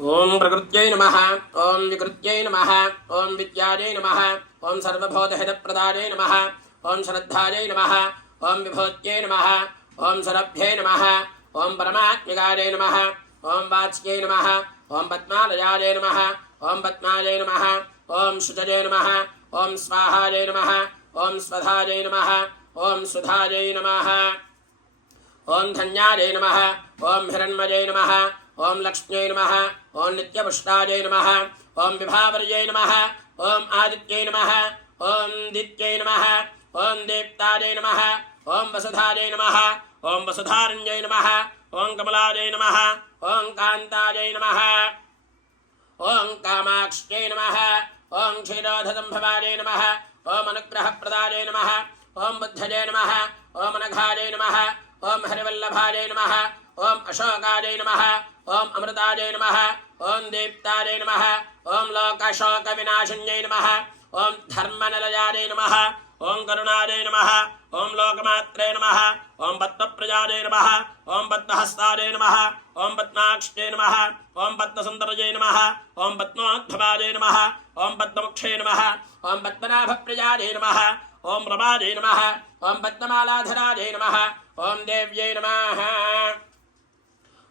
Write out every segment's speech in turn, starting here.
ओम प्रकृत्यै नमः। ओम विकृत्यै नमः। ओम विद्यायै नमः। ओम सर्वभूतहितप्रदायै नमः। ओम श्रद्धायै नमः। ओम विभूत्यै नमः। ओम सरभ्यै नमः। ओम परमात्मिकायै नमः। ओम वाच्यै नमः। ओम पद्मालयायै नमः। ओम पद्मायै नमः। ओम शुचये नमः। ओम स्वाहायै नमः। ओम स्वधायै नमः। ओम सुधायै नमः। ओम धन्यायै नमः। ओम हिरण्मयै नमः। ओम लक्ष्म्यै नमः। ओम नित्यपुष्टायै नमः। ओम विभावर्यै नमः। ओम आदित्यै नमः। ओम दित्यै नमः। ओम दीप्तायै नमः। ओम वसुधायै नमः। ओम वसुधारण्यै नमः। ओम कमलायै नमः। ओम कान्तायै नमः। ओम कामाक्ष्यै नमः। ओम क्षीरोधसम्भवायै नमः। ओम अनुग्रहप्रदायै नमः। ओम बुद्धये नमः। ओम अनघायै नमः। ओम हरिवल्लभायै नमः। ओम अशोकायै नमः। ओम अमृतायै नमः। ओम दीप्तायै नमः। ओम लोकशोकविनाशिन्यै नमः। ओम धर्मनिलयायै नमः। ओम करुणायै नमः। ओम लोकमात्रे नमः। ओम पद्मप्रजायै नमः। ओम पद्महस्तायै नमः। ओम पद्माक्ष्ये नमः। ओम पद्मसुन्दरये नमः। ओम पद्मोद्भवायै नमः। ओम पद्ममुक्षे नमः। ओम पद्मनाभप्रियायै नमः। ओम रमायै नमः। ओम पद्ममालाधरायै नमः। ओम देव्यै नमः।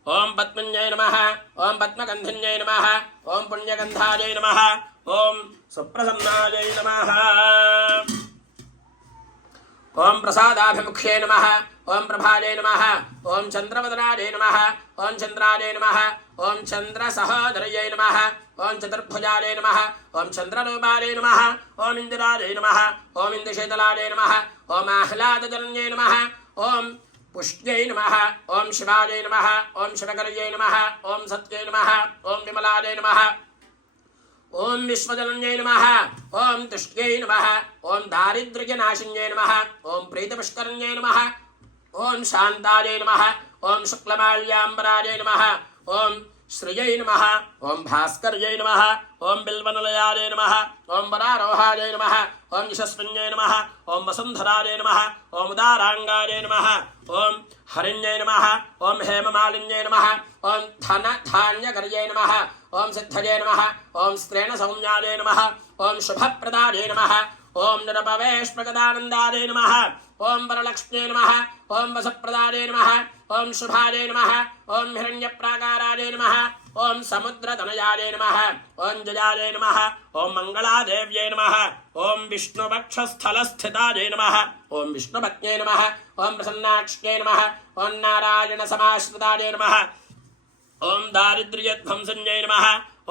ओम पद्मन्यै नमः। ओम पद्मगन्धिन्यै नमः। ओम पुण्यगन्धायै नमः। ओम सुप्रसन्नायै नमः। ओम प्रसादाभिमुख्ये नमः। ओम प्रभायै नमः। ओम चन्द्रवदनायै नमः। ओम चन्द्रायै नमः। ओम चन्द्रसहोदरयै नमः। ओम चतुर्भुजायै नमः। ओम चन्द्ररूपायै नमः। ओम इन्दिरायै नमः। ओम इन्दुशीतलायै नमः। ओम आह्लादजनन्यै नमः। ओम पुष्ट्यै नमः। ओम शिवायै नमः। ओम शिवकर्यै नमः। ओम सत्यै नमः। ओम विमलायै नमः। ओम विश्वजनन्यै नमः। ओम तुष्ट्यै नमः। ओम दारिद्र्यनाशिन्यै नमः। ओम प्रीतपुष्करण्यै नमः। ओम शान्तायै नमः। ओम शुक्लमाल्याम्बरायै नमः। ओम श्रियै नमः। ओम भास्कर्यै नमः। ओम बिल्वनिलयायै नमः। ओम वरारोहायै नमः। ओम यशस्विन्यै नमः। ओम वसुन्धरायै नमः। ओम उदाराङ्गायै नमः। ओम हरिण्यै नमः। ओम हेममालिन्यै नमः। ओम धनधान्यकर्यै नमः। ओम सिद्धये नमः। ओम स्त्रेण सौम्यायै नमः। ओम शुभप्रदायै नमः। ओम निरपवेश्मगदानन्दायै नमः। ओम वरलक्ष्म्यै नमः। ओम वसप्रदायै नमः। ओम शुभायै नमः। ओम हिरण्यप्राकारायै नमः। ओम समुद्रतनयायै नमः। ओम जयायै नमः। ओम मङ्गलादेव्यै नमः। ओम विष्णुवक्षस्थलस्थितायै नमः। ओम विष्णुपत्न्यै नमः। ओम प्रसन्नाक्ष्यै नमः। ओम नारायणसमाश्रितायै नमः। ओम दारिद्र्यध्वंसन्यै नमः।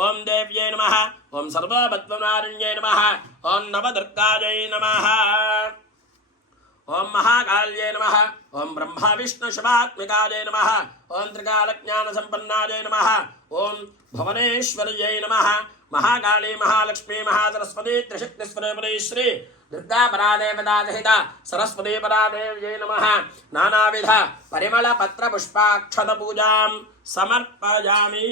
ओम देव्यै नमः। ओम सर्वपद्मनारिण्यै नमः। ओम नवदुर्गायै नमः। ओम महाकाल्यै नमः। ओम ब्रह्मा विष्णु शिवात्मिकायै नमः। ओम त्रिकालज्ञानसम्पन्नायै नमः। ओम भुवनेश्वर्यै नमः। महाकाली महालक्ष्मी महासरस्वती त्रिशक्तिस्वरूपिणी श्री दुर्गा परादेवतासहिता सरस्वती परादेव्यै नमः। नानाविध परिमल पत्र पुष्पाक्षत पूजां समर्पयामि।